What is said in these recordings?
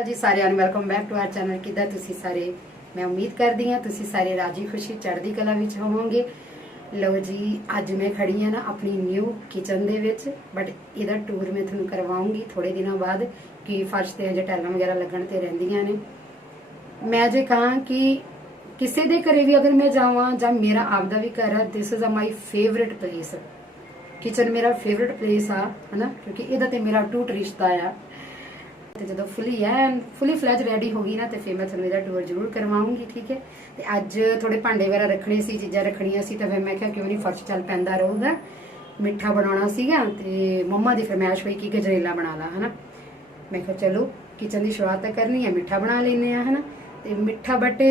ਅਕਾਲ ਜੀ ਸਾਰਿਆਂ ਨੂੰ welcome back to our channel ਕਿੱਦਾਂ ਤੁਸੀਂ ਸਾਰੇ? ਮੈਂ ਉਮੀਦ ਕਰਦੀ ਹਾਂ ਤੁਸੀਂ ਸਾਰੇ ਰਾਜੀ ਖੁਸ਼ੀ ਚੜ੍ਹਦੀ ਕਲਾ ਵਿੱਚ ਹੋਵੋਗੇ। ਲਓ ਜੀ, ਅੱਜ ਮੈਂ ਖੜੀ ਹਾਂ ਨਾ ਆਪਣੀ ਨਿਊ ਕਿਚਨ ਦੇ ਵਿੱਚ ਬਟ ਇਹਦਾ ਟੂਰ ਮੈਂ ਤੁਹਾਨੂੰ ਕਰਵਾਉਂਗੀ ਥੋੜੇ ਦਿਨਾਂ ਬਾਅਦ, ਕਿ ਫਰਸ਼ ਤੇ ਅਜੇ ਟੈਲਾਂ ਵਗੈਰਾ ਲੱਗਣ ਤੇ ਰਹਿੰਦੀਆਂ ਨੇ। ਮੈਂ ਜੇ ਕਹਾਂ ਕਿ ਕਿਸੇ ਦੇ ਘਰੇ ਵੀ ਅਗਰ ਮੈਂ ਜਾਵਾਂ ਜਾਂ ਮੇਰਾ ਆਪਦਾ ਵੀ ਘਰ ਹੈ this is a my favourite place kitchen ਮੇਰਾ ਫੇਵਰਿਟ ਪਲੇਸ ਆ, ਹਨਾ? ਕਿਉਂਕਿ ਇਹਦਾ ਤੇ ਮੇਰਾ ਟੂਟ ਰਿਸ਼ਤਾ ਆ। ਤੇ ਜਦੋਂ ਫੁੱਲੀ ਐਨ, ਫੁੱਲੀ ਫਲੈਜ ਰੈਡੀ ਹੋ ਗਈ ਨਾ, ਤੇ ਫਿਰ ਮੈਂ ਤੁਹਾਨੂੰ ਇਹਦਾ ਟੂਰ ਜ਼ਰੂਰ ਕਰਵਾਉਂਗੀ, ਠੀਕ ਹੈ? ਤੇ ਅੱਜ ਥੋੜੇ ਭਾਂਡੇ ਵਗੈਰਾ ਰੱਖਣੇ ਸੀ, ਚੀਜ਼ਾਂ ਰੱਖਣੀਆਂ ਸੀ, ਤਾਂ ਫਿਰ ਮੈਂ ਕਿਹਾ ਕਿਉਂ ਨਹੀਂ ਫਰਸ਼ ਚੱਲ ਪੈਂਦਾ ਰਹੂਗਾ। ਮਿੱਠਾ ਬਣਾਉਣਾ ਸੀਗਾ ਤੇ ਮੰਮਾ ਦੀ ਫਰਮਾਇਸ਼ ਹੋਈ ਕਿ ਗਜਰੇਲਾ ਬਣਾ ਲਾ, ਹਨਾ? ਮੈਂ ਕਿਹਾ ਚਲੋ ਕਿਚਨ ਦੀ ਸ਼ੁਰੂਆਤ ਤਾਂ ਕਰਨੀ ਹੈ, ਮਿੱਠਾ ਬਣਾ ਲੈਨੇ ਆ ਹਨਾ? ਤੇ ਮਿੱਠਾ ਬਟ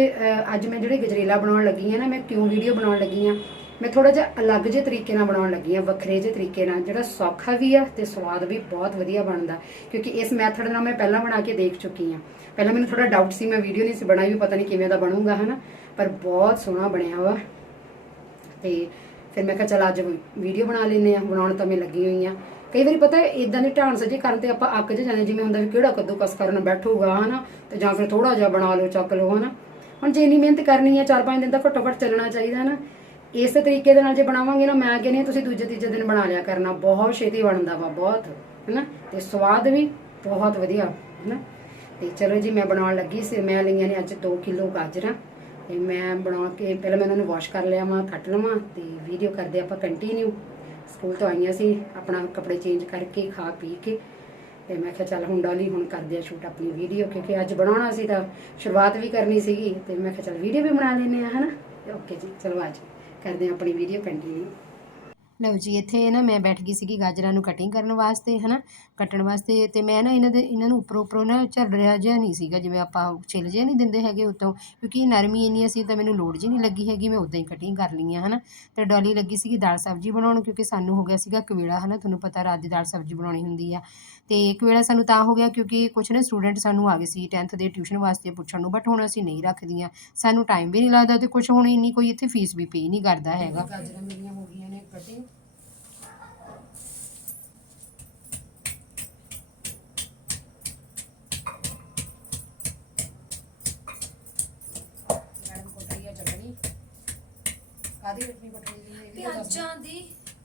ਅੱਜ ਮੈਂ ਜਿਹੜੇ ਗਜਰੇਲਾ ਬਣਾਉਣ ਲੱਗੀ ਆ ਨਾ, ਮੈਂ ਕਿਉਂ ਵੀਡੀਓ ਬਣਾਉਣ ਲੱਗੀ ਆ ਮੈਂ ਥੋੜਾ ਜਿਹਾ ਅਲੱਗ ਜਿਹੇ ਤਰੀਕੇ ਨਾਲ ਬਣਾਉਣ ਲੱਗੀ ਆ ਵੱਖਰੇ ਜਿਹੇ ਤਰੀਕੇ ਨਾਲ, ਜਿਹੜਾ ਸੌਖਾ ਵੀ ਆ ਤੇ ਸਵਾਦ ਵੀ ਬਹੁਤ ਵਧੀਆ ਬਣਦਾ। ਕਿਉਂਕਿ ਇਸ ਮੈਥਡ ਨਾਲ ਮੈਂ ਪਹਿਲਾਂ ਬਣਾ ਕੇ ਦੇਖ ਚੁੱਕੀ ਆ ਪਹਿਲਾਂ ਮੈਨੂੰ ਥੋੜਾ ਡਾਊਟ ਸੀ, ਮੈਂ ਵੀਡੀਓ ਨਹੀਂ ਸੀ ਬਣਾਈ, ਵੀ ਪਤਾ ਨਹੀਂ ਕਿਵੇਂ ਦਾ ਬਣੂਗਾ, ਹਨਾ? ਪਰ ਬਹੁਤ ਸੋਹਣਾ ਬਣਿਆ ਵਾ। ਤੇ ਫਿਰ ਮੈਂ ਕਿਹਾ ਚਲ ਅੱਜ ਵੀਡੀਓ ਬਣਾ ਲੈਨੇ ਆ ਬਣਾਉਣ ਤਾਂ ਮੈਂ ਲੱਗੀ ਹੋਈ ਆ ਕਈ ਵਾਰੀ ਪਤਾ ਇਦਾਂ ਦੇ ਢਾਂਸ ਜੇ ਕਰਨ ਤੇ ਆਪਾਂ ਅੱਕ ਜੇ ਜਾਂਦੇ ਜਿਵੇਂ ਹੁੰਦਾ ਵੀ ਕਿਹੜਾ ਕੱਦੂਕਸ ਕਰਨ ਬੈਠੂਗਾ, ਹਨਾ? ਤੇ ਜਾਂ ਫਿਰ ਥੋੜਾ ਜਿਹਾ ਬਣਾ ਲਓ, ਚੱਕ ਲਓ, ਹਨਾ? ਹੁਣ ਜੇ ਇੰਨੀ ਮਿਹਨਤ ਕਰਨੀ ਹੈ 4-5 ਦਿਨ ਦਾ ਘੱਟੋ ਘੱਟ ਚੱਲਣਾ ਚਾਹੀਦਾ, ਹਨਾ? ਇਸ ਤਰੀਕੇ ਦੇ ਨਾਲ ਜੇ ਬਣਾਵਾਂਗੇ ਨਾ, ਮੈਂ ਕਹਿੰਦੀ ਤੁਸੀਂ ਦੂਜੇ ਤੀਜੇ ਦਿਨ ਬਣਾ ਲਿਆ ਕਰਨਾ। ਬਹੁਤ ਛੇਤੀ ਬਣਦਾ ਵਾ, ਬਹੁਤ, ਹੈਨਾ? ਤੇ ਸਵਾਦ ਵੀ ਬਹੁਤ ਵਧੀਆ, ਹੈਨਾ? ਤੇ ਚਲੋ ਜੀ, ਮੈਂ ਬਣਾਉਣ ਲੱਗੀ ਸੀ। ਮੈਂ ਲਈਆਂ ਨੇ ਅੱਜ 2 ਕਿਲੋ ਗਾਜਰਾਂ। ਤੇ ਮੈਂ ਬਣਾ ਕੇ ਪਹਿਲਾਂ ਮੈਂ ਉਹਨਾਂ ਨੂੰ ਵਾਸ਼ ਕਰ ਲਿਆ ਵਾਂ, ਕੱਟ ਲਵਾਂ ਤੇ ਵੀਡੀਓ ਕਰਦੇ ਆਪਾਂ ਕੰਟੀਨਿਊ ਸਕੂਲ ਤੋਂ ਆਈਆਂ ਸੀ, ਆਪਣਾ ਕੱਪੜੇ ਚੇਂਜ ਕਰਕੇ, ਖਾ ਪੀ ਕੇ। ਤੇ ਮੈਂ ਕਿਹਾ, ਚੱਲ ਹੁਣ ਡਾਲੀ, ਹੁਣ ਕਰਦੇ ਆ ਸ਼ੂਟ ਆਪਣੀ ਵੀਡੀਓ ਕਿਉਂਕਿ ਅੱਜ ਬਣਾਉਣਾ ਸੀ ਤਾਂ ਸ਼ੁਰੂਆਤ ਵੀ ਕਰਨੀ ਸੀਗੀ। ਤੇ ਮੈਂ ਕਿਹਾ, ਚੱਲ ਵੀਡੀਓ ਵੀ ਬਣਾ ਲੈਨੇ ਆ ਹਨਾ? ਓਕੇ ਜੀ, ਚਲੋ ਅੱਜ ਕਰਦੇ ਹਾਂ ਆਪਣੀ ਵੀਡੀਓ ਕੰਟੀਨਿਊ ਲਓ ਜੀ, ਇੱਥੇ ਨਾ ਮੈਂ ਬੈਠ ਗਈ ਸੀਗੀ ਗਾਜਰਾਂ ਨੂੰ ਕਟਿੰਗ ਕਰਨ ਵਾਸਤੇ, ਹਨਾ? ਕੱਟਣ ਵਾਸਤੇ ਤੇ ਮੈਂ ਨਾ ਇਹਨਾਂ ਦੇ, ਇਹਨਾਂ ਨੂੰ ਉੱਪਰੋਂ ਉੱਪਰੋਂ ਨਾ ਝੜ ਰਿਹਾ ਜਿਹਾ ਨਹੀਂ ਸੀਗਾ, ਜਿਵੇਂ ਆਪਾਂ ਛਿੱਲ ਜਿਹਾ ਨਹੀਂ ਦਿੰਦੇ ਹੈਗੇ ਉੱਤੋਂ, ਕਿਉਂਕਿ ਨਰਮੀ ਇੰਨੀ ਸੀ ਤਾਂ ਮੈਨੂੰ ਲੋੜ ਜੀ ਨਹੀਂ ਲੱਗੀ ਹੈਗੀ, ਮੈਂ ਉਦਾਂ ਹੀ ਕਟਿੰਗ ਕਰ ਲਈਆਂ, ਹਨਾ? ਤੇ ਡੋਲੀ ਲੱਗੀ ਸੀਗੀ ਦਾਲ ਸਬਜ਼ੀ ਬਣਾਉਣ, ਕਿਉਂਕਿ ਸਾਨੂੰ ਹੋ ਗਿਆ ਸੀਗਾ ਕਵੇਲਾ, ਹਨਾ? ਤੁਹਾਨੂੰ ਪਤਾ ਰਾਤ ਦੀ ਦਾਲ ਸਬਜ਼ੀ ਬਣਾਉਣੀ ਹੁੰਦੀ ਆ। ਤੇ ਕਵੇਲਾ ਸਾਨੂੰ ਤਾਂ ਹੋ ਗਿਆ ਕਿਉਂਕਿ ਕੁਛ ਨਾ ਸਟੂਡੈਂਟ ਸਾਨੂੰ ਆ ਗਏ ਸੀ 10th ਦੇ ਟਿਊਸ਼ਨ ਵਾਸਤੇ ਪੁੱਛਣ ਨੂੰ, ਬਟ ਹੁਣ ਅਸੀਂ ਨਹੀਂ ਰੱਖਦੀਆਂ, ਸਾਨੂੰ ਟਾਈਮ ਵੀ ਨਹੀਂ ਲੱਗਦਾ ਤੇ ਕੁਛ ਹੁਣ ਇੰਨੀ ਕੋਈ ਇੱਥੇ ਫੀਸ ਵੀ ਪੇ ਨਹੀਂ ਕਰਦਾ ਹੈਗਾ। ਗਾਜਰਾਂ ਮੇਰੀਆਂ ਹੋ ਗਈਆਂ ਨੇ ਕਟਿੰਗ ਕਾਦੀ ਰਹੀ ਤਾਂ ਦੱਸ ਦਿਓ। ਪਿਆਜ਼ਾਂ ਦੀ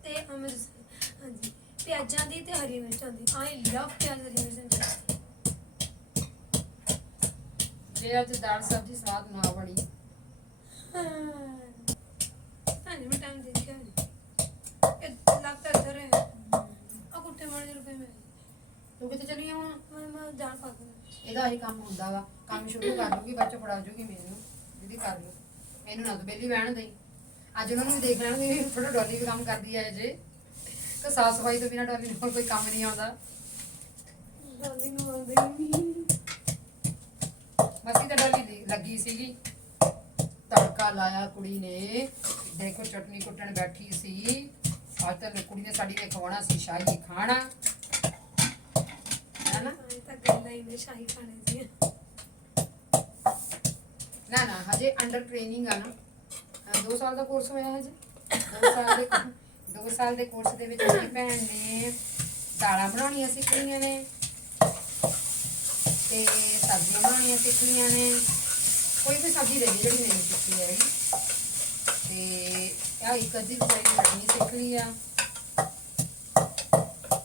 ਤੇ ਅੰਮ੍ਰਿਤ ਹਾਂਜੀ ਪਿਆਜ਼ਾਂ ਦੀ ਤੇ ਹਰੀ ਮਿਰਚਾਂ ਦੀ। ਆਈ ਲਵ ਪਿਆਜ਼ ਹਰੀ ਮਿਰਚਾਂ ਦੀ ਜੇ ਅੱਜ ਦਾਲ ਸਬਜ਼ੀ ਸਵਾਦ ਨਾ ਬਣੀ। ਹਾਂਜੀ ਮੈਂ ਟਾਈਮ ਦੇਖਿਆ ਨਹੀਂ ਇਹ ਲੱਗਦਾ ਇੱਧਰ ਹੈ। ਆ ਕੁੱਟੇ ਮਾਰੇ ਰੁਪਏ ਮੈਂ ਤੂੰ ਕਿੱਥੇ ਚਲੀ ਆ ਹੁਣ ਮੈਂ ਮੈਂ ਜਾਣ ਪਾ ਕੇ ਇਹਦਾ ਹੀ ਕੰਮ ਹੁੰਦਾ ਵਾ। ਕੰਮ ਸ਼ੁਰੂ ਕਰ ਲੂਗੀ ਬੱਚ ਫੜਾ ਜੂਗੀ ਮੈਨੂੰ। ਦੀਦੀ ਕਰ ਲੂ ਮੈਨੂੰ ਨਾ ਤੂੰ ਬੇਲੀ ਬਹਿਣ ਦੇ ਅੱਜ ਉਹਨਾਂ ਨੂੰ ਵੀ ਦੇਖ ਲੈਣਗੇ ਵੀ ਥੋੜਾ ਡੋਲੀ ਵੀ ਕੰਮ ਕਰਦੀ ਹੈ ਜੇ ਤੇ ਸਾਫ਼ ਸਫ਼ਾਈ ਤੋਂ ਬਿਨਾ ਡੋਲੀ ਨੂੰ ਕੋਈ ਕੰਮ ਨਹੀਂ ਆਉਂਦਾ। ਜਲਦੀ ਨੂੰ ਆਉਂਦੇ ਨਹੀਂ ਮਸੀ ਤਾਂ ਡੋਲੀ ਲੱਗੀ ਸੀਗੀ। ਤੜਕਾ ਲਾਇਆ ਕੁੜੀ ਨੇ। ਦੇਖੋ ਚਟਨੀ ਕੁੱਟਣ ਬੈਠੀ ਸੀ। ਅੱਜ ਤਾਂ ਕੁੜੀ ਨੇ ਸਾਡੀ ਨੇ ਖਵਾਉਣਾ ਸੀ ਸ਼ਾਹੀ ਖਾਣਾ। ਤਾਂ ਹੀ ਸ਼ਾਹੀ ਨਾ ਨਾ ਹਜੇ ਅੰਡਰ ਟ੍ਰੇਨਿੰਗ ਆ ਨਾ। 2 ਸਾਲ ਦਾ ਕੋਰਸ ਹੋਇਆ ਹਜੇ। 2 ਸਾਲ ਦੇ 2 ਸਾਲ ਦੇ ਕੋਰਸ ਦੇ ਵਿੱਚ ਮੇਰੀ ਭੈਣ ਨੇ ਦਾਲਾਂ ਬਣਾਉਣੀਆਂ ਸਿੱਖਣੀਆਂ ਨੇ ਤੇ ਸਬਜ਼ੀਆਂ ਬਣਾਉਣੀਆਂ ਸਿੱਖਣੀਆਂ ਨੇ। ਕੋਈ ਵੀ ਸਬਜ਼ੀ ਦੇ ਜਿਹੜੀ ਨਹੀਂ ਸਿੱਖੀ ਹੈਗੀ। ਤੇ ਆ ਇੱਕ ਅੱਧੀ ਕੋਈ ਨਹੀਂ ਸਿੱਖ ਲਈ ਆ।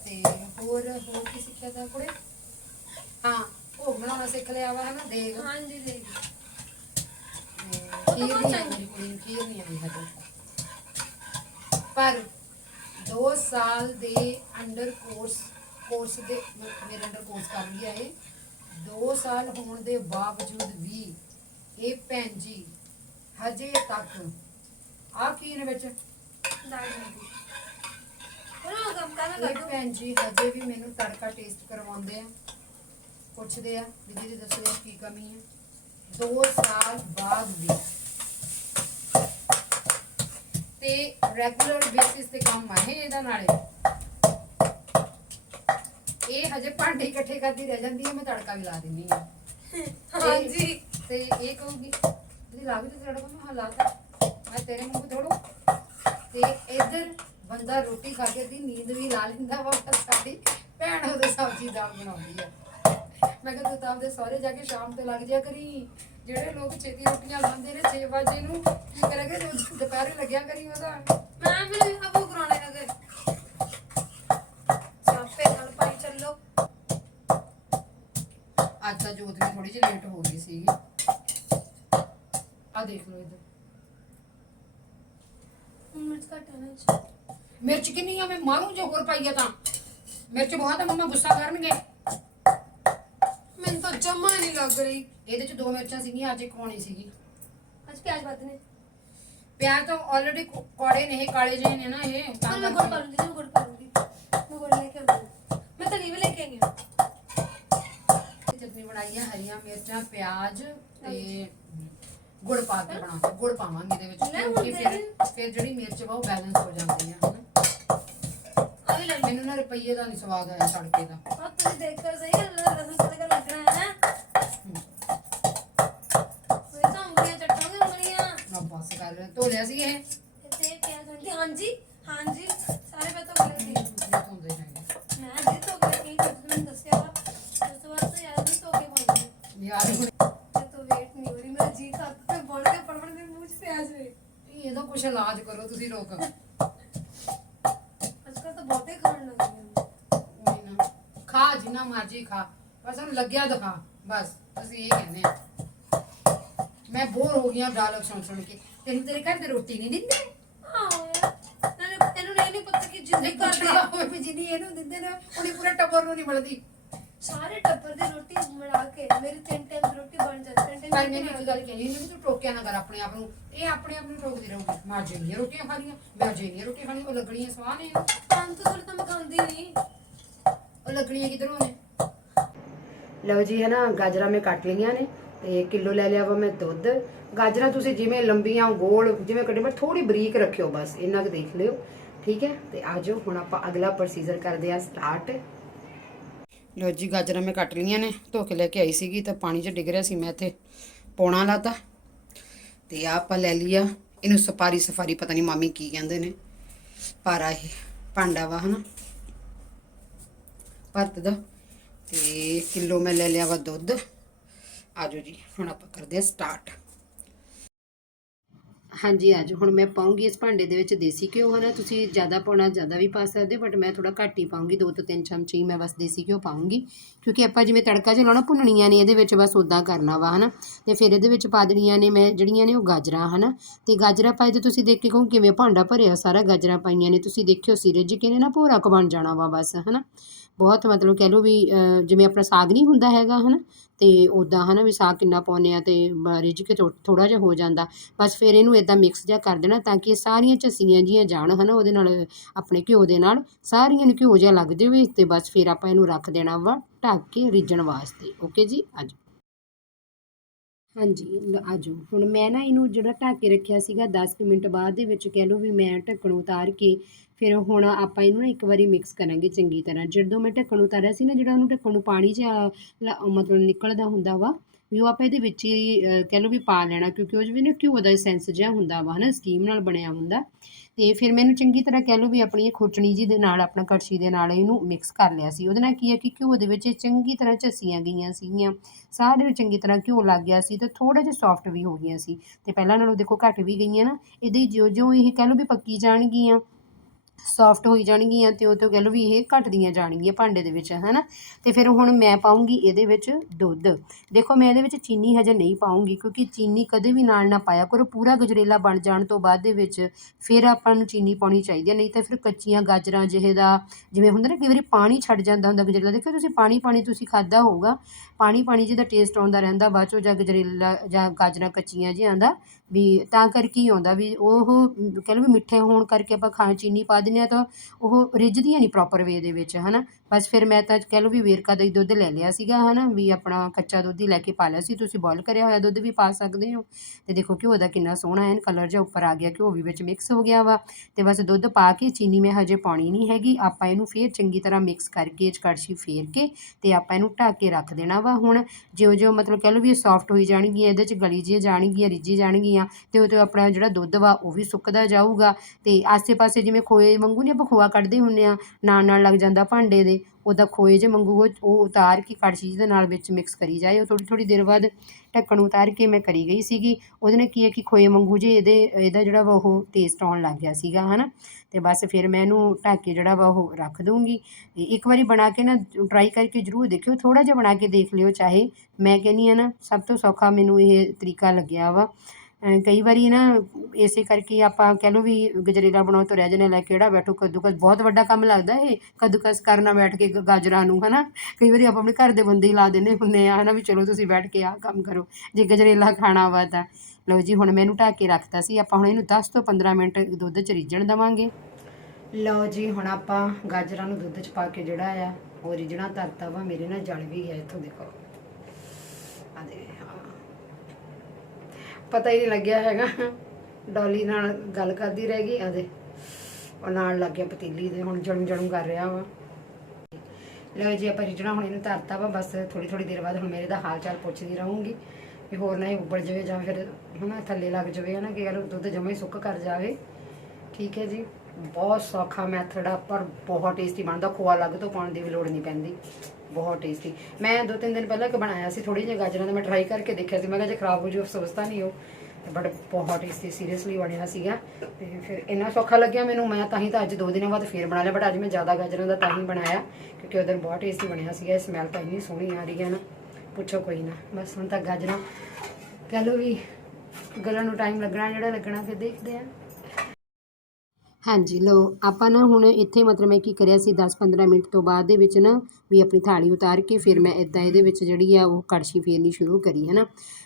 ਤੇ ਹੋਰ ਹੋਰ ਕੀ ਸਿੱਖਿਆ ਤਾਂ ਕੁੜੇ? ਹਾਂ ਉਹ ਬਣਾਉਣਾ ਸਿੱਖ ਲਿਆ ਵਾ ਹਨਾ ਦੇਖ। ਹਾਂਜੀ ਦੇਖ। ਖੀਰ ਨਹੀਂ ਆਈ ਕੁੜੀ ਨੂੰ ਖੀਰ ਨਹੀਂ ਆਈ ਹਜੇ ਪਰ 2 ਸਾਲ ਦੇ ਅੰਡਰ ਕੋਰਸ ਕੋਰਸ ਦੇ ਮੇਰੇ ਅੰਡਰ ਕੋਰਸ ਕਰ ਲਿਆ ਇਹ। 2 ਸਾਲ ਹੋਣ ਦੇ ਬਾਵਜੂਦ ਵੀ ਇਹ ਭੈਣ ਜੀ ਹਜੇ ਤੱਕ ਆ ਕੀ ਨੇ ਵਿੱਚ? ਦਾਲ ਕੰਮ ਕਰਨਾ ਇਹ ਕਰ ਭੈਣ ਜੀ ਹਜੇ ਵੀ ਮੈਨੂੰ ਤੜਕਾ ਟੇਸਟ ਕਰਵਾਉਂਦੇ ਆ। ਪੁੱਛਦੇ ਆ ਵੀ ਦੀਦੀ ਦੱਸੋ ਕੀ ਕਮੀ ਹੈ 2 ਸਾਲ ਬਾਅਦ ਵੀ। ਤੇ ਰੈਗੂਲਰ ਬੇਸਿਸ ਤੇ ਕੰਮ ਆਏ ਇਹਦਾ ਨਾਲੇ। ਇਹ ਹਜੇ ਭਾਂਡੇ ਇਕੱਠੇ ਕਰਦੀ ਰਹਿ ਜਾਂਦੀ ਹੈ ਮੈਂ ਤੜਕਾ ਵੀ ਲਾ ਦਿੰਨੀ ਆ ਹਾਂਜੀ। ਤੇ ਇਹ ਕਹੂਗੀ ਦੀਦੀ ਲਾ ਵੀ ਤੇ ਤੜਕਾ ਮੈਂ ਹਾਂ ਲਾ ਤਾ ਮੈਂ ਤੇਰੇ ਮੂੰਹ ਥੋੜੂ ਤੇ ਇੱਧਰ ਬੰਦਾ ਰੋਟੀ ਖਾ ਕੇ ਦੀ ਨੀਂਦ ਵੀ ਲਾ ਲੈਂਦਾ ਵਾ ਸਾਡੀ ਭੈਣ ਉਹਦੇ ਸਬਜ਼ੀ ਦਾਲ ਬਣਾਉਂਦੀ ਆ। ਮੈਂ ਕਿਹਾ ਤੂੰ ਤਾਂ ਆਪਦੇ ਸਹੁਰੇ ਜਾ ਕੇ ਸ਼ਾਮ ਤੇ ਲੱਗ ਜਾ ਕਰੀ। ਜਿਹੜੇ ਲੋਕ ਛੇਤੀ ਰੋਟੀਆਂ ਲਾਉਂਦੇ ਨੇ 6 ਵਜੇ ਨੂੰ ਕੀ ਕਰਾਂਗੇ? ਦੁਪਹਿਰੇ ਲੱਗਿਆ ਕਰੀ ਉਹਦਾ। ਮੈਂ ਵੀ ਅਬੂ ਕਰਾਉਣੇ ਲਗੇ ਸਾਪੇ ਨਾਲ ਪਾਈ ਚੱਲੋ। ਅੱਜ ਤਾਂ ਜੋਤ ਵੀ ਥੋੜੀ ਜਿਹੀ ਲੇਟ ਹੋ ਗਈ ਸੀਗੀ। ਆ ਦੇਖ ਲਓ ਇੱਧਰ। ਮਿਰਚ ਘੱਟ ਹੈ ਨਾ ਇਹ 'ਚ। ਮਿਰਚ ਕਿੰਨੀ ਆ? ਮੈਂ ਮਾਰੂ ਜੇ ਹੋਰ ਪਾਈਆ ਤਾਂ। ਮਿਰਚ ਬਹੁਤ ਆ ਮੰਮਾ ਗੁੱਸਾ ਕਰਨਗੇ। ਤਾਂ ਜਮਾ ਨਹੀਂ ਲੱਗ ਰਹੀ। ਇਹਦੇ ਚ ਦੋ ਮਿਰਚਾਂ ਸੀਗੀਆਂ ਅੱਜ ਇੱਕ ਹੋਣੀ ਸੀਗੀ। ਅੱਜ ਪਿਆਜ਼ ਵੱਧ ਨੇ। ਪਿਆਜ਼ ਤਾਂ ਆਲਰੇਡੀ ਕੌੜੇ ਨੇ ਇਹ ਕਾਲੇ ਜਿਹੇ ਨੇ ਨਾ ਇਹ ਤਾਂ ਮੈਂ ਗੁੜ ਪਾ ਕਰਕੇ। ਲੂੰਗੀ ਮੈਂ ਗੁੜ ਪਾ ਲੂੰਗੀ। ਮੈਂ ਗੁੜ ਲੈ ਕੇ ਆਉਂਦੀ ਮੈਂ ਤਾਂ ਨਹੀਂ ਵੀ ਲੈ ਕੇ ਆਈ ਹਾਂ। ਚਟਨੀ ਬਣਾਈ ਹਰੀਆਂ ਮਿਰਚਾਂ ਪਿਆਜ਼ ਤੇ ਗੁੜ ਪਾ ਕੇ ਬਣਾ ਗੁੜ ਪਾਵਾਂਗੇ ਇਹਦੇ ਵਿੱਚ ਕਿਉਂਕਿ ਫਿਰ ਤੇਰੇ- ਫਿਰ ਜਿਹੜੀ ਮਿਰਚ ਵਾ ਉਹ ਬੈਲੈਂਸ ਹੋ ਜਾਂਦੀ ਆ ਮੈਨੂੰ ਨਾ ਰੁਪਈਏ ਦਾ ਨਹੀਂ ਸਵਾਦ ਆਇਆ ਤੜਕੇ ਦਾ। ਆ ਤੁਸੀਂ ਦੇਖ ਕਰ ਸਹੀ। ਜਿੰਨਾ ਮਰਜ਼ੀ ਖਾ ਬਸ ਉਹਨੂੰ ਲੱਗਿਆ ਦਿਖਾ ਬਸ ਅਸੀਂ ਇਹ ਕਹਿੰਦੇ ਆ ਮੈਂ ਬੋਰ ਹੋ ਗਿਆ ਡਾਇਲੌਗ ਸੁਣ ਸੁਣ ਕੇ। ਤੈਨੂੰ ਤੇਰੇ ਘਰ ਦੇ ਰੋਟੀ ਨਹੀਂ ਦਿੰਦੇ? ਯਾਰ ਨਾਲੇ ਇਹਨੂੰ ਨਹੀਂ ਨਹੀਂ ਪਤਾ ਕਿ ਜਿੰਨੀ ਜੇ ਕਰਦੇ ਪੁੱਛਣਾ ਹੋਵੇ ਵੀ ਜਿੰਨੀ ਇਹਨੂੰ ਦਿੰਦੇ ਨਾ ਉਹਨੇ ਪੂਰੇ ਟੱਬਰ ਨੂੰ ਨਹੀਂ ਮਿਲਦੀ। ਸਾਰੇ ਟੱਬਰ ਦੀ ਰੋਟੀ ਮਿਲਾ ਕੇ ਮੇਰੀ ਤਿੰਨ ਟਾਈਮ ਦੀ ਰੋਟੀ ਬਣ ਜਾਂਦੀ ਤਿੰਨ ਪਰ ਮੈਨੂੰ ਇੱਕ ਗੱਲ ਕਹੀ ਇਹਨੂੰ ਵੀ ਤੂੰ ਟੋਕਿਆ ਨਾ ਕਰ ਆਪਣੇ ਆਪ ਨੂੰ। ਇਹ ਆਪਣੇ ਆਪ ਨੂੰ ਟੋਕਦੀ ਰਹੂਗੀ। ਮਾਰ ਜਿਹੜੀਆਂ ਰੋਟੀਆਂ ਖਾਣੀਆਂ ਮੈਂ ਜਿਹੜੀਆਂ ਰੋਟੀਆਂ ਖਾਣੀਆਂ ਉਹ ਲੱਗਣੀਆਂ ਸਵਾਹ ਨੇ। ਪੰਜ ਤੋਂ ਤਾਂ ਮੈਂ ਖਾਂਦੀ ਨਹੀਂ। ਉਹ ਲੱਗਣੀਆਂ ਕਿਧਰੋਂ ਨੇ ਲਓ ਜੀ ਹੈ ਨਾ ਗਾਜਰਾਂ ਮੈਂ ਕੱਟ ਲਈਆਂ ਨੇ ਤੇ ਕਿਲੋ ਲੈ ਲਿਆ ਵਾ ਮੈਂ ਦੁੱਧ। ਗਾਜਰਾਂ ਤੁਸੀਂ ਜਿਵੇਂ ਲੰਬੀਆਂ, ਗੋਲ, ਜਿਵੇਂ ਕੱਟੇ ਪਰ ਥੋੜੀ ਬਰੀਕ ਰੱਖਿਓ ਬਸ, ਇੰਨਾ ਕੁ ਦੇਖ ਲਿਓ, ਠੀਕ ਹੈ? ਤੇ ਆਜੋ ਹੁਣ ਆਪਾਂ ਅਗਲਾ ਪ੍ਰੋਸੀਜਰ ਕਰਦੇ ਆ ਸਟਾਰਟ ਲੋ ਜੀ, ਗਾਜਰਾਂ ਮੈਂ ਕੱਟ ਲਈਆਂ ਨੇ, ਧੋ ਕੇ ਲੈ ਕੇ ਆਈ ਸੀਗੀ ਤਾਂ ਪਾਣੀ 'ਚ ਡਿੱਗ ਰਿਹਾ ਸੀ ਮੈਂ ਇੱਥੇ, ਪੌਣਾ ਲਾਤਾ। ਤੇ ਆਹ ਆਪਾਂ ਲੈ ਲਿਆ, ਇਹਨੂੰ ਸਫਾਰੀ ਸਫਾਰੀ ਪਤਾ ਨਹੀਂ ਮਾਮੀ ਕੀ ਕਹਿੰਦੇ ਨੇ, ਪਾਰਾ ਇਹ ਭਾਂਡਾ ਵਾ, ਹਨਾ। ਭਰਤ ਦਾ ਤੇ ਕਿਲੋ ਮੈਂ ਲੈ ਲਿਆ ਵਾ ਦੁੱਧ। ਆਜੋ ਜੀ, ਹੁਣ ਆਪਾਂ ਕਰਦੇ ਆ ਸਟਾਰਟ ਹਾਂਜੀ, ਆਜੋ, ਹੁਣ ਮੈਂ ਪਾਉਂਗੀ ਇਸ ਭਾਂਡੇ ਦੇ ਵਿੱਚ ਦੇਸੀ ਘਿਓ, ਹਨਾ? ਤੁਸੀਂ ਜ਼ਿਆਦਾ ਪਾਉਣਾ, ਜ਼ਿਆਦਾ ਵੀ ਪਾ ਸਕਦੇ ਹੋ ਬਟ ਮੈਂ ਥੋੜਾ ਘੱਟ ਹੀ ਪਾਉਂਗੀ, ਦੋ ਤੋਂ ਤਿੰਨ ਚਮਚੇ ਹੀ ਮੈਂ ਬਸ ਦੇਸੀ ਘਿਓ ਪਾਉਂਗੀ। ਕਿਉਂਕਿ ਆਪਾਂ ਜਿਵੇਂ ਤੜਕਾ ਚ ਲਾਉਣਾ ਭੁੰਨਣੀਆਂ ਨੇ, ਇਹਦੇ ਵਿੱਚ ਬਸ ਉਦਾਂ ਕਰਨਾ ਵਾ, ਹਨਾ? ਤੇ ਫਿਰ ਇਹਦੇ ਵਿੱਚ ਪਾ ਦੇਣੀਆਂ ਨੇ ਮੈਂ, ਜਿਹੜੀਆਂ ਨੇ ਉਹ ਗਾਜਰਾਂ, ਹਨਾ? ਤੇ ਗਾਜਰਾਂ ਪਾਏ ਤੇ ਤੁਸੀਂ ਦੇਖ ਕੇ ਕਹੋ ਕਿਵੇਂ ਭਾਂਡਾ ਭਰਿਆ ਸਾਰਾ ਗਾਜਰਾਂ ਪਾਈਆਂ ਨੇ। ਤੁਸੀਂ ਦੇਖਿਓ ਸਿਰਜ ਕੇ ਨੇ ਨਾ ਭੋਰਾ ਕੁ ਬਣ ਜਾਣਾ ਵਾ ਬਸ, ਹਨਾ? ਬਹੁਤ ਮਤਲਬ ਕਹਿ ਲਓ ਵੀ ਜਿਵੇਂ ਆਪਣਾ ਸਾਗ ਨਹੀਂ ਹੁੰਦਾ ਹੈਗਾ ਹੈ ਨਾ ਅਤੇ ਉੱਦਾਂ ਹੈ ਨਾ ਵੀ ਸਾਗ ਕਿੰਨਾ ਪਾਉਂਦੇ ਹਾਂ ਅਤੇ ਰਿੱਝ ਕੇ ਥੋ, ਥੋੜ੍ਹਾ ਜਿਹਾ ਹੋ ਜਾਂਦਾ। ਬਸ ਫਿਰ ਇਹਨੂੰ ਇੱਦਾਂ ਮਿਕਸ ਜਿਹਾ ਕਰ ਦੇਣਾ ਤਾਂ ਕਿ ਇਹ ਸਾਰੀਆਂ ਝੱਸੀਆਂ ਜੀਆਂ ਜਾਣ ਹੈ ਨਾ ਉਹਦੇ ਨਾਲ, ਆਪਣੇ ਘਿਓ ਦੇ ਨਾਲ, ਸਾਰੀਆਂ ਨੂੰ ਘਿਓ ਜਿਹਾ ਲੱਗ ਜਾਵੇ ਅਤੇ ਬਸ ਫਿਰ ਆਪਾਂ ਇਹਨੂੰ ਰੱਖ ਦੇਣਾ ਵਾ ਢੱਕ ਕੇ ਰਿੱਝਣ ਵਾਸਤੇ। ਓਕੇ ਜੀ, ਅੱਜ ਹਾਂਜੀ ਲ- ਆਜੋ ਹੁਣ ਮੈਂ ਨਾ ਇਹਨੂੰ ਜਿਹੜਾ ਢੱਕ ਕੇ ਰੱਖਿਆ ਸੀਗਾ 10 ਕੁ ਮਿੰਟ ਬਾਅਦ ਦੇ ਵਿੱਚ ਕਹਿ ਲਓ ਵੀ ਮੈਂ ਢੱਕਣ ਉਤਾਰ ਕੇ ਫਿਰ ਹੁਣ ਆਪਾਂ ਇਹਨੂੰ ਨਾ ਇੱਕ ਵਾਰੀ ਮਿਕਸ ਕਰਾਂਗੇ ਚੰਗੀ ਤਰ੍ਹਾਂ। ਜਦੋਂ ਮੈਂ ਢੱਕਣ ਉਤਾਰਿਆ ਸੀ ਨਾ ਜਿਹੜਾ ਉਹਨੂੰ ਢੱਕਣ ਨੂੰ ਪਾਣੀ 'ਚ ਆ, ਲ- ਮਤਲਬ ਨਿਕਲਦਾ ਹੁੰਦਾ ਵਾ ਵੀ ਉਹ ਆਪਾਂ ਇਹਦੇ ਵਿੱਚ ਹੀ ਕਹਿ ਲਓ ਵੀ ਪਾ ਲੈਣਾ, ਕਿਉਂਕਿ ਉਹ ਜਿਵੇਂ ਵੀ ਨਾ ਘਿਓ ਦਾ ਸੈਂਸ ਜਿਹਾ ਹੁੰਦਾ ਵਾ, ਹਨਾ ਸਕੀਮ ਨਾਲ ਬਣਿਆ ਹੁੰਦਾ। ਤੇ ਫਿਰ ਮੈਨੂੰ ਚੰਗੀ ਤਰ੍ਹਾਂ ਕਹਿ ਲਓ ਵੀ ਆਪਣੀ ਇਹ ਖੁਰਚਣੀ ਜੀ ਦੇ ਨਾਲ, ਆਪਣਾ ਕੜਛੀ ਦੇ ਨਾਲ ਇਹਨੂੰ ਮਿਕਸ ਕਰ ਲਿਆ ਸੀ। ਉਹਦੇ ਨਾਲ ਕੀ ਹੈ ਕਿ ਘਿਓ ਦੇ ਵਿੱਚ ਇਹ ਚੰਗੀ ਤਰ੍ਹਾਂ ਝੱਸੀਆਂ ਗਈਆਂ ਸੀਗੀਆਂ। ਸਾਰੇ ਨੂੰ ਚੰਗੀ ਤਰ੍ਹਾਂ ਘਿਓ ਲੱਗ ਗਿਆ ਸੀ ਤੇ ਥੋੜਾ ਜਿਹਾ ਸੌਫਟ ਵੀ ਹੋ ਗਈਆਂ ਸੀ। ਤੇ ਪਹਿਲਾਂ ਨਾਲੋਂ ਦੇਖੋ ਘੱਟ ਵੀ ਗਈਆਂ ਨਾ। ਇਹਦੇ ਜਿਉਂ ਜਿਉਂ ਇਹ ਕਹਿ ਲਓ ਵੀ ਪੱਕੀ ਜਾਣਗੀਆਂ। ਸੌਫਟ ਹੋਈ ਜਾਣਗੀਆਂ ਤੇ ਉਹ ਤੋਂ ਕਹਿ ਲਓ ਵੀ ਇਹ ਘਟਦੀਆਂ ਜਾਣਗੀਆਂ ਭਾਂਡੇ ਦੇ ਵਿੱਚ, ਹਨਾ? ਤੇ ਫਿਰ ਹੁਣ ਮੈਂ ਪਾਉਂਗੀ ਇਹਦੇ ਵਿੱਚ ਦੁੱਧ। ਦੇਖੋ, ਮੈਂ ਇਹਦੇ ਵਿੱਚ ਚੀਨੀ ਹਜੇ ਨਹੀਂ ਪਾਉਂਗੀ ਕਿਉਂਕਿ ਚੀਨੀ ਕਦੇ ਵੀ ਨਾਲ ਨਾ ਪਾਇਆ ਕਰੋ। ਪੂਰਾ ਗਜਰੇਲਾ ਬਣ ਜਾਣ ਤੋਂ ਬਾਅਦ ਦੇ ਵਿੱਚ ਫਿਰ ਆਪਾਂ ਨੂੰ ਚੀਨੀ ਪਾਉਣੀ ਚਾਹੀਦੀ ਹੈ, ਨਹੀਂ ਤਾਂ ਫਿਰ ਕੱਚੀਆਂ ਗਾਜਰਾਂ ਜਿਹੇ ਦਾ, ਜਿਵੇਂ ਹੁੰਦਾ ਨਾ, ਕਈ ਵਾਰੀ ਪਾਣੀ ਛੱਡ ਜਾਂਦਾ ਹੁੰਦਾ ਗਜਰੇਲਾ। ਦੇਖੋ ਤੁਸੀਂ ਪਾਣੀ ਪਾਣੀ ਤੁਸੀਂ ਖਾਦਾ ਹੋਊਗਾ। ਪਾਣੀ ਪਾਣੀ ਜਿਹਦਾ ਟੇਸਟ ਆਉਂਦਾ ਰਹਿੰਦਾ ਬਾਅਦ ਚੋਂ, ਜਾਂ ਗਜਰੇਲਾ, ਜਾਂ ਗਾਜਰਾਂ ਕੱਚੀਆਂ ਜਿਹੀਆਂ ਦਾ ਵੀ ਤਾਂ ਕਰਕੇ ਹੀ ਆਉਂਦਾ ਵੀ ਉਹ ਕਹਿ ਲਓ ਵੀ ਮਿੱਠੇ ਹੋਣ ਕਰਕੇ ਆਪਾਂ ਖਾਣ ਚੀਨੀ ਪਾ ਦਿੰਦੇ ਹਾਂ ਤਾਂ ਉਹ ਰਿੱਝਦੀਆਂ ਨਹੀਂ ਪ੍ਰੋਪਰ ਵੇ ਦੇ ਵਿੱਚ ਹੈ ਨਾ ਬਸ ਫਿਰ ਮੈਂ ਤਾਂ ਕਹਿ ਲਓ ਵੀ ਵੇਰਕਾ ਦਾ ਹੀ ਦੁੱਧ ਲੈ ਲਿਆ ਸੀਗਾ, ਹਨਾ, ਵੀ ਆਪਣਾ ਕੱਚਾ ਦੁੱਧ ਹੀ ਲੈ ਕੇ ਪਾ ਲਿਆ ਸੀ, ਤੁਸੀਂ ਬੋਇਲ ਕਰਿਆ ਹੋਇਆ ਦੁੱਧ ਵੀ ਪਾ ਸਕਦੇ ਹੋ। ਤੇ ਦੇਖੋ ਘਿਓ ਦਾ ਕਿੰਨਾ ਸੋਹਣਾ ਐਨ ਕਲਰ ਜਿਹਾ ਉੱਪਰ ਆ ਗਿਆ, ਘਿਓ ਵੀ ਵਿੱਚ ਮਿਕਸ ਹੋ ਗਿਆ ਵਾ। ਤੇ ਬਸ ਦੁੱਧ ਪਾ ਕੇ ਚੀਨੀ ਮੈਂ ਹਜੇ ਪਾਉਣੀ ਨਹੀਂ ਹੈਗੀ, ਆਪਾਂ ਇਹਨੂੰ ਫੇਰ ਚੰਗੀ ਤਰ੍ਹਾਂ ਮਿਕਸ ਕਰਕੇ ਇਹ 'ਚ ਕੜਛੀ ਫੇਰ ਕੇ ਤੇ ਆਪਾਂ ਇਹਨੂੰ ਢੱਕ ਕੇ ਰੱਖ ਦੇਣਾ ਵਾ। ਹੁਣ ਜਿਉਂ ਜਿਉਂ ਮਤਲਬ ਕਹਿ ਲਓ ਵੀ ਇਹ ਸੌਫਟ ਹੋਈ ਜਾਣਗੀਆਂ, ਇਹਦੇ 'ਚ ਗਲੀ ਜਿਹੀਆਂ ਜਾਣਗੀਆਂ, ਰਿੱਝੀ ਜਾਣਗੀਆਂ ਜਾਣਗੀਆਂ ਤੇ ਉਹ ਤੇ ਆਪਣਾ ਜਿਹੜਾ ਦੁੱਧ ਵਾ ਉਹ ਵੀ ਸੁੱਕਦਾ ਜਾਊਗਾ। ਤੇ ਆਸੇ-ਪਾਸੇ ਜਿਵੇਂ ਖੋਏ ਵਾਂਗੂ ਨਹੀਂ ਆਪਾਂ ਖੋਆ ਕੱਢਦੇ ਹੁੰਨੇ ਆ ਨਾਲ ਨਾਲ ਲੱਗ ਜਾਂਦਾ ਭਾਂਡੇ ਦੇ। ਉਹਦਾ ਖੋਏ ਜੇ ਵਾਂਗੂ ਉਹ ਉਤਾਰ ਕੇ ਕੜਛੀ ਦੇ ਨਾਲ ਵਿੱਚ ਮਿਕਸ ਕਰੀ ਜਾਏ। ਉਹ ਥੋੜੀ ਥੋੜੀ ਦੇਰ ਬਾਅਦ ਢੱਕਣ ਉਤਾਰ ਕੇ ਮੈਂ ਕਰੀ ਗਈ ਸੀਗੀ। ਉਹਦੇ ਨਾਲ ਕੀ ਹੈ ਕਿ ਖੋਏ ਮੰਗੂ ਜੇ ਇਹਦੇ ਇਹਦਾ ਜਿਹੜਾ ਵਾ ਉਹ ਟੇਸਟ ਆਉਣ ਲੱਗ ਗਿਆ ਸੀਗਾ, ਹਨਾ? ਤੇ ਬਸ ਫਿਰ ਮੈਂ ਇਹਨੂੰ ਢੱਕ ਕੇ ਜਿਹੜਾ ਵਾ ਉਹ ਰੱਖ ਦੂੰਗੀ ਇੱਕ ਵਾਰੀ ਬਣਾ ਕੇ ਨਾ ਟਰਾਈ ਕਰਕੇ ਜ਼ਰੂਰ ਦੇਖਿਓ। ਥੋੜਾ ਜਿਹਾ ਬਣਾ ਕੇ ਦੇਖ ਲਿਓ, ਚਾਹੇ ਮੈਂ ਕਹਿੰਦੀ ਆ ਨਾ, ਸਭ ਤੋਂ ਸੌਖਾ ਮੈਨੂੰ ਇਹ ਤਰੀਕਾ ਲੱਗਿਆ ਵਾ। ਕਈ ਵਾਰੀ ਨਾ ਇਸੇ ਕਰਕੇ ਆਪਾਂ ਕਹਿ ਲਓ ਵੀ ਗਜਰੇਲਾ ਬਣਾਉ ਤੋਂ ਰਹਿ ਜਾਂਦੇ ਲੈ ਕਿਹੜਾ ਬੈਠੋ ਕੱਦੂਕਸ, ਬਹੁਤ ਵੱਡਾ ਕੰਮ ਲੱਗਦਾ ਇਹ, ਕੱਦੂਕਸ ਕਰਨਾ ਬੈਠ ਕੇ ਗ- ਗਾਜਰਾਂ ਨੂੰ, ਹਨਾ? ਕਈ ਵਾਰੀ ਆਪਾਂ ਆਪਣੇ ਘਰ ਦੇ ਬੰਦੇ ਹੀ ਲਾ ਦਿੰਦੇ ਹੁੰਦੇ ਆ ਹਨਾ ਵੀ ਚਲੋ ਤੁਸੀਂ ਬੈਠ ਕੇ ਆਹ ਕੰਮ ਕਰੋ, ਜੇ ਗਜਰੇਲਾ ਖਾਣਾ ਵਾ ਤਾਂ। ਲਓ ਜੀ, ਹੁਣ ਮੈਨੂੰ ਢੱਕ ਕੇ ਰੱਖਤਾ ਸੀ, ਆਪਾਂ ਹੁਣ ਇਹਨੂੰ 10 ਤੋਂ 15 ਮਿੰਟ ਦੁੱਧ ਚ ਰਿੱਝਣ ਦੇਵਾਂਗੇ। ਲਓ ਜੀ, ਹੁਣ ਆਪਾਂ ਗਾਜਰਾਂ ਨੂੰ ਦੁੱਧ 'ਚ ਪਾ ਕੇ ਜਿਹੜਾ ਆ, ਉਹ ਰਿਜਣਾ ਧਰਤਾ ਵਾ, ਮੇਰੇ ਨਾਲ ਜਲ ਵੀ ਗਿਆ ਇੱਥੋਂ ਦੇਖੋ। ਆ ਦੇ ਪਤਾ ਹੀ ਨਹੀਂ ਲੱਗਿਆ ਹੈਗਾ। ਡੋਲੀ ਨਾਲ ਗੱਲ ਕਰਦੀ ਰਹਿ ਗਈ ਆ ਉਹ ਨਾਲ ਲੱਗ ਗਿਆ ਪਤੀਲੀ ਦੇ, ਹੁਣ ਜਲਮ ਜਲਮ ਕਰ ਰਿਹਾ ਵਾ। ਲਓ ਜੀ, ਆਪਾਂ ਰਿਜਣਾ ਹੁਣ ਇਹਨੂੰ ਧਰਤਾ ਵਾ, ਬਸ ਥੋੜੀ ਥੋੜੀ ਦੇਰ ਬਾਅਦ ਹੁਣ ਮੇਰੇ ਦਾ ਹਾਲ ਚਾਲ ਪੁੱਛਦੀ ਰਹੂੰਗੀ ਵੀ ਹੋਰ ਨਾ ਇਹ ਉੱਬਲ ਜਾਵੇ ਜਾਂ ਫਿਰ ਹਨਾ, ਥੱਲੇ ਲੱਗ ਜਾਵੇ ਹਨਾ, ਕਿ ਗੱਲ ਦੁੱਧ ਜਮਾ ਸੁੱਕ ਕਰ ਜਾਵੇ। ਠੀਕ ਹੈ ਜੀ, ਬਹੁਤ ਸੌਖਾ ਮੈਥਡ ਆ, ਪਰ ਬਹੁਤ ਟੇਸਟੀ ਬਣਦਾ, ਖੋਆ ਲੱਗ ਤੋਂ ਪਾਉਣ ਦੀ ਵੀ ਲੋੜ ਨਹੀਂ ਪੈਂਦੀ। ਬਹੁਤ ਟੇਸਟੀ ਮੈਂ ਦੋ ਤਿੰਨ ਦਿਨ ਪਹਿਲਾਂ ਇੱਕ ਬਣਾਇਆ ਸੀ ਥੋੜੀ ਜਿਹੀ ਗਾਜਰਾਂ ਦਾ ਮੈਂ ਟਰਾਈ ਕਰਕੇ ਦੇਖਿਆ ਸੀ। ਮੈਂ ਕਿਹਾ ਜੇ ਖਰਾਬ ਹੋ ਜੂ ਅਫਸੋਸ ਤਾਂ ਨਹੀਂ ਹੋ ਬਟ ਬਹੁਤ ਟੇਸਟੀ ਸੀਰੀਅਸਲੀ ਬਣਿਆ ਸੀਗਾ। ਤੇ ਫਿਰ ਇੰਨਾ ਸੌਖਾ ਲੱਗਿਆ ਮੈਨੂੰ, ਮੈਂ ਤਾਂ ਹੀ ਤਾਂ ਅੱਜ ਦੋ ਦਿਨਾਂ ਬਾਅਦ ਫੇਰ ਬਣਾ ਲਿਆ। ਬਟ ਅੱਜ ਮੈਂ ਜ਼ਿਆਦਾ ਗਾਜਰਾਂ ਦਾ ਤਾਂ ਹੀ ਬਣਾਇਆ, ਕਿਉਂਕਿ ਉਦੋਂ ਬਹੁਤ ਟੇਸਟੀ ਬਣਿਆ ਸੀਗਾ। ਸਮੈਲ ਤਾਂ ਇੰਨੀ ਸੋਹਣੀ ਆ ਰਹੀ ਹੈ ਨਾ। ਪੁੱਛੋ ਕੋਈ ਨਾ। ਬਸ ਹੁਣ ਤਾਂ ਗਾਜਰਾਂ। ਕਹਿ ਲਓ ਵੀ ਗਲਣ ਨੂੰ ਟਾਈਮ ਲੱਗਣਾ, ਜਿਹੜਾ ਲੱਗਣਾ, ਫਿਰ ਦੇਖਦੇ ਆ ਹਾਂਜੀ, ਲਓ, ਆਪਾਂ ਨਾ ਹੁਣ ਇੱਥੇ ਮਤਲਬ ਮੈਂ ਕੀ ਕਰਿਆ ਸੀ 10-15 ਮਿੰਟ ਤੋਂ ਬਾਅਦ ਦੇ ਵਿੱਚ ਨਾ ਵੀ ਆਪਣੀ ਥਾਲੀ ਉਤਾਰ ਕੇ ਫਿਰ ਮੈਂ ਇਦਾਂ ਇਹਦੇ ਵਿੱਚ ਜਿਹੜੀ ਆ ਉਹ ਕੜਛੀ ਫੇਰਨੀ ਸ਼ੁਰੂ ਕਰੀ ਹੈ ਨਾ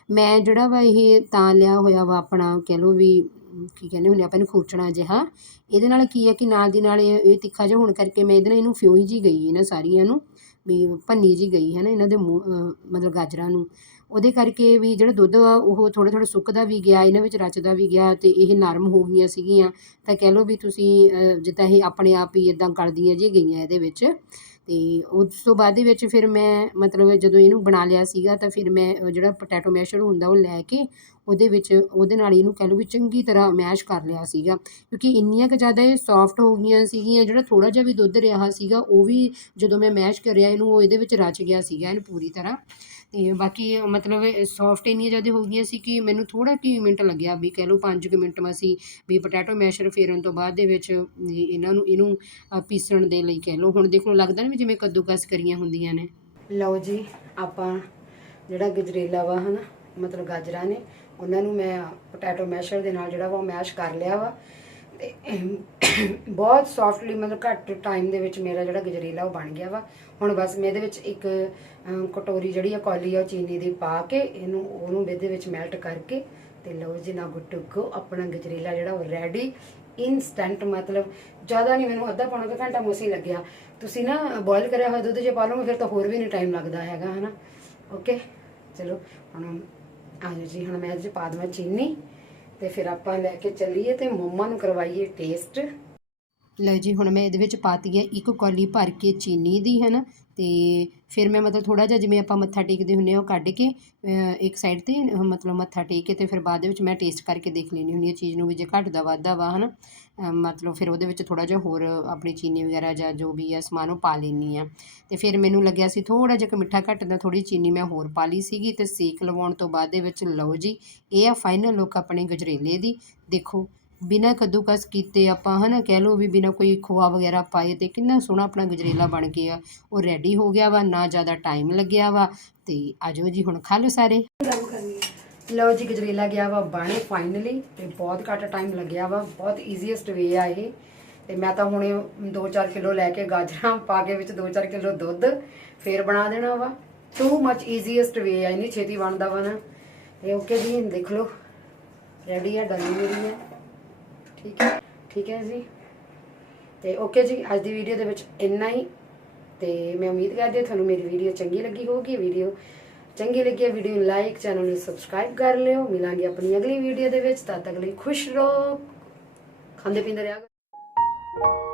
ਮੈਂ ਜਿਹੜਾ ਵਾ ਇਹ ਤਾਂ ਲਿਆ ਹੋਇਆ ਵਾ ਆਪਣਾ ਕਹਿ ਲਓ ਵੀ ਕੀ ਕਹਿੰਦੇ ਹੁੰਦੇ ਆਪਾਂ ਇਹਨੂੰ ਖੂਚਣਾ ਜਿਹਾ, ਇਹਦੇ ਨਾਲ ਕੀ ਹੈ ਕਿ ਨਾਲ ਦੀ ਨਾਲ ਇਹ ਇਹ ਤਿੱਖਾ ਜਿਹਾ ਹੋਣ ਕਰਕੇ ਮੈਂ ਇਹਦੇ ਨਾਲ ਇਹਨੂੰ ਫਿਉਈ ਜੀ ਗਈ ਇਹਨਾਂ ਸਾਰੀਆਂ ਨੂੰ। ਵੀ ਭੰਨੀ ਜੀ ਗਈ ਹੈ ਨਾ ਇਹਨਾਂ ਦੇ ਮੂੰਹ ਮਤਲਬ ਗਾਜਰਾਂ ਨੂੰ। ਉਹਦੇ ਕਰਕੇ ਵੀ ਜਿਹੜਾ ਦੁੱਧ ਆ, ਉਹ ਥੋੜ੍ਹਾ ਥੋੜ੍ਹਾ ਸੁੱਕਦਾ ਵੀ ਗਿਆ, ਇਹਨਾਂ ਵਿੱਚ ਰਚਦਾ ਵੀ ਗਿਆ ਅਤੇ ਇਹ ਨਰਮ ਹੋ ਗਈਆਂ ਸੀਗੀਆਂ। ਤਾਂ ਕਹਿ ਲਓ ਵੀ ਤੁਸੀਂ ਜਿੱਦਾਂ ਇਹ ਆਪਣੇ ਆਪ ਹੀ ਇਦਾਂ ਕਰਦੀਆਂ ਜੀ ਗਈਆਂ ਇਹਦੇ ਵਿੱਚ। ਅਤੇ ਉਸ ਤੋਂ ਬਾਅਦ ਦੇ ਵਿੱਚ ਫਿਰ ਮੈਂ ਮਤਲਬ ਜਦੋਂ ਇਹਨੂੰ ਬਣਾ ਲਿਆ ਸੀਗਾ ਤਾਂ ਫਿਰ ਮੈਂ ਜਿਹੜਾ ਪੋਟੈਟੋ ਮੈਸ਼ਰ ਹੁੰਦਾ ਉਹ ਲੈ ਕੇ ਉਹਦੇ ਵਿੱਚ, ਉਹਦੇ ਨਾਲ ਇਹਨੂੰ ਕਹਿ ਲਓ ਵੀ ਚੰਗੀ ਤਰ੍ਹਾਂ ਮੈਸ਼ ਕਰ ਲਿਆ ਸੀਗਾ। ਕਿਉਂਕਿ ਇੰਨੀਆਂ ਕੁ ਜ਼ਿਆਦਾ ਇਹ ਸੌਫਟ ਹੋ ਗਈਆਂ ਸੀਗੀਆਂ, ਜਿਹੜਾ ਥੋੜਾ ਜਿਹਾ ਵੀ ਦੁੱਧ ਰਿਹਾ ਸੀਗਾ, ਉਹ ਵੀ ਜਦੋਂ ਮੈਂ ਮੈਸ਼ ਕਰਿਆ ਇਹਨੂੰ, ਉਹ ਇਹਦੇ ਵਿੱਚ ਰਚ ਗਿਆ ਸੀਗਾ ਇਹਨੂੰ ਪੂਰੀ ਤਰ੍ਹਾਂ। ਤੇ ਬਾਕੀ ਮਤਲਬ ਸੌਫਟ ਇੰਨੀਆਂ ਜ਼ਿਆਦਾ ਹੋ ਗਈਆਂ ਸੀ ਕਿ ਮੈਨੂੰ ਥੋੜਾ ਕੁ ਮਿੰਟ ਲੱਗਿਆ ਵੀ ਕਹਿ ਲਓ 5 ਕੁ ਮਿੰਟ ਮਸੀਂ ਵੀ ਪੋਟੈਟੋ ਮੈਸ਼ਰ ਫੇਰਨ ਤੋਂ ਬਾਅਦ ਦੇ ਵਿੱਚ ਇਹਨਾਂ ਨੂੰ, ਇਹਨੂੰ ਪੀਸਣ ਦੇ ਲਈ ਕਹਿ ਲਓ। ਹੁਣ ਦੇਖੋ, ਲੱਗਦਾ ਨਾ ਵੀ ਜਿਵੇਂ ਕੱਦੂਕਸ ਕਰੀਆਂ ਹੁੰਦੀਆਂ ਨੇ। ਲਓ ਜੀ, ਆਪਾਂ ਜਿਹੜਾ ਗਜਰੇਲਾ ਵਾ ਹਨਾ, ਮਤਲਬ ਗਾਜਰਾਂ ਨੇ ਉਹਨਾਂ ਨੂੰ ਮੈਂ ਪੋਟੈਟੋ ਮੈਸ਼ਰ ਦੇ ਨਾਲ ਜਿਹੜਾ ਵਾ ਉਹ ਮੈਸ਼ ਕਰ ਲਿਆ ਵਾ। ਤੇ ਬਹੁਤ ਸੌਫਟਲੀ ਮਤਲਬ ਘੱਟ ਟਾਈਮ ਦੇ ਵਿੱਚ ਮੇਰਾ ਜਿਹੜਾ ਗਜਰੇਲਾ ਉਹ ਬਣ ਗਿਆ ਵਾ। ਹੁਣ ਬਸ ਮੈਂ ਇਹਦੇ ਵਿੱਚ ਇੱਕ ਕਟੋਰੀ ਜਿਹੜੀ ਆ ਕੌਲੀ ਆ ਉਹ ਚੀਨੀ ਦੀ ਪਾ ਕੇ ਇਹਨੂੰ ਉਹਨੂੰ ਇਹਦੇ ਵਿੱਚ ਮੈਲਟ ਕਰਕੇ ਤੇ ਲਓ ਜੀ ਨਾ ਗੁੱਟ ਗੋ, ਆਪਣਾ ਗਜਰੇਲਾ ਜਿਹੜਾ ਉਹ ਰੈਡੀ ਇਨਸਟੈਂਟ ਮਤਲਬ ਜ਼ਿਆਦਾ ਨਹੀਂ ਮੈਨੂੰ ਅੱਧਾ ਪੌਣਾ ਕੁ ਘੰਟਾ ਮੋਸੀ ਲੱਗਿਆ। ਤੁਸੀਂ ਨਾ ਬੋਇਲ ਕਰਿਆ ਹੋਇਆ ਦੁੱਧ ਜੇ ਪਾ ਲਓਗੇ ਫਿਰ ਤਾਂ ਹੋਰ ਵੀ ਨਹੀਂ ਟਾਈਮ ਲੱਗਦਾ ਹੈਗਾ, ਹਨਾ? ਓਕੇ ਚਲੋ, ਹੁਣ ਆ ਜਾਓ ਜੀ ਹੁਣ ਮੈਂ ਇਹਦੇ 'ਚ ਪਾ ਦਵਾਂ ਚੀਨੀ ਤੇ ਫਿਰ ਆਪਾਂ ਲੈ ਕੇ ਚੱਲੀਏ ਤੇ ਮੰਮਾ ਨੂੰ ਕਰਵਾਈਏ ਟੇਸਟ ਲਓ ਜੀ ਹੁਣ ਮੈਂ ਇਹਦੇ ਵਿੱਚ ਪਾਤੀ ਹੈ ਇੱਕ ਕੌਲੀ ਭਰ ਕੇ ਚੀਨੀ ਦੀ ਹੈ ਨਾ? ਤੇ ਫਿਰ ਮੈਂ ਮਤਲਬ ਥੋੜਾ ਜਿਹਾ ਜਿਵੇਂ ਆਪਾਂ ਮੱਥਾ ਟੇਕਦੇ ਹੁੰਨੇ ਆ ਉਹ ਕੱਢ ਕੇ ਇੱਕ ਸਾਈਡ ਤੇ ਮਤਲਬ ਮੱਥਾ ਟੇਕ ਕੇ ਤੇ ਫਿਰ ਬਾਅਦ ਦੇ ਵਿੱਚ ਮੈਂ ਟੇਸਟ ਕਰਕੇ ਦੇਖ ਲੈਣੀ ਹੁੰਦੀ ਹੈ ਚੀਜ਼ ਨੂੰ ਵੀ ਜੇ ਘਟਦਾ ਵੱਧਦਾ ਵਾ ਹਨਾ ਅਹ, ਮਤਲਬ ਫਿਰ ਉਹਦੇ ਵਿੱਚ ਥੋੜ੍ਹਾ ਜਿਹਾ ਹੋਰ ਆਪਣੀ ਚੀਨੀ ਵਗੈਰਾ ਜਾਂ ਜੋ ਵੀ ਆ ਸਮਾਨ ਉਹ ਪਾ ਲੈਂਦੀ ਹਾਂ। ਅਤੇ ਫਿਰ ਮੈਨੂੰ ਲੱਗਿਆ ਸੀ ਥੋੜ੍ਹਾ ਜਿਹਾ ਕਿ ਮਿੱਠਾ ਘੱਟ ਦਾ ਥੋੜ੍ਹੀ ਚੀਨੀ ਮੈਂ ਹੋਰ ਪਾ ਲਈ ਸੀਗੀ ਅਤੇ ਸੇਕ ਲਵਾਉਣ ਤੋਂ ਬਾਅਦ ਦੇ ਵਿੱਚ ਲਓ ਜੀ, ਇਹ ਆ ਫਾਈਨਲ ਲੁੱਕ ਆਪਣੇ ਗਜਰੇਲੇ ਦੀ। ਦੇਖੋ, ਬਿਨਾਂ ਕੱਦੂਕਸ ਕੀਤੇ ਆਪਾਂ ਹਨਾ ਕਹਿ ਲਓ ਵੀ ਬਿਨਾਂ ਕੋਈ ਖੋਆ ਵਗੈਰਾ ਪਾਏ ਤੇ ਕਿੰਨਾ ਸੋਹਣਾ ਆਪਣਾ ਗਜਰੇਲਾ ਬਣ ਗਿਆ ਉਹ ਰੈਡੀ ਹੋ ਗਿਆ ਵਾ, ਨਾ ਜ਼ਿਆਦਾ ਟਾਈਮ ਲੱਗਿਆ ਵਾ ਤੇ ਆਜੋ ਜੀ ਹੁਣ ਖਾ ਲਓ ਸਾਰੇ। ਲਓ ਜੀ, ਗਜਰੇਲਾ ਗਿਆ ਵਾ ਬਣੇ ਫਾਈਨਲੀ ਤੇ ਬਹੁਤ ਘੱਟ ਟਾਈਮ ਲੱਗਿਆ ਵਾ, ਬਹੁਤ ਈਜ਼ੀਐਸਟ ਵੇ ਆ ਇਹ। ਤੇ ਮੈਂ ਤਾਂ ਹੁਣੇ 2-4 ਕਿਲੋ ਲੈ ਕੇ ਗਾਜਰਾਂ ਪਾ ਕੇ ਵਿੱਚ 2-4 ਕਿਲੋ ਦੁੱਧ ਫੇਰ ਬਣਾ ਦੇਣਾ ਵਾ। ਟੂ ਮੱਚ ਈਜ਼ੀਐਸਟ ਵੇ ਆ ਇੰਨੀ ਛੇਤੀ ਬਣਦਾ ਵਾ ਨਾ। ਇਹ ਓਕੇ ਜੀ, ਦੇਖ ਲਓ। ਰੈਡੀ ਆ, ਡਲੀ ਮੇਰੀ ਹੈ ਠੀਕ ਹੈ ਠੀਕ ਹੈ ਜੀ। ਤੇ ਓਕੇ ਜੀ, ਅੱਜ ਦੀ ਵੀਡੀਓ ਦੇ ਵਿੱਚ ਇੰਨਾ ਹੀ। ਤੇ ਮੈਂ ਉਮੀਦ ਕਰਦੀ ਹਾਂ ਤੁਹਾਨੂੰ ਮੇਰੀ ਵੀਡੀਓ ਚੰਗੀ ਲੱਗੀ ਹੋਊਗੀ ਵੀਡੀਓ ਚੰਗੀ ਲੱਗੀ ਹੈ ਵੀਡੀਓ ਨੂੰ ਲਾਈਕ ਚੈਨਲ ਨੂੰ ਸਬਸਕ੍ਰਾਈਬ ਕਰ ਲਿਓ ਮਿਲਾਂਗੇ ਆਪਣੀ ਅਗਲੀ ਵੀਡੀਓ ਦੇ ਵਿੱਚ, ਤਦ ਤੱਕ ਲਈ ਖੁਸ਼ ਰਹੋ ਖਾਂਦੇ ਪੀਂਦੇ ਰਿਹਾ ਕਰੋ।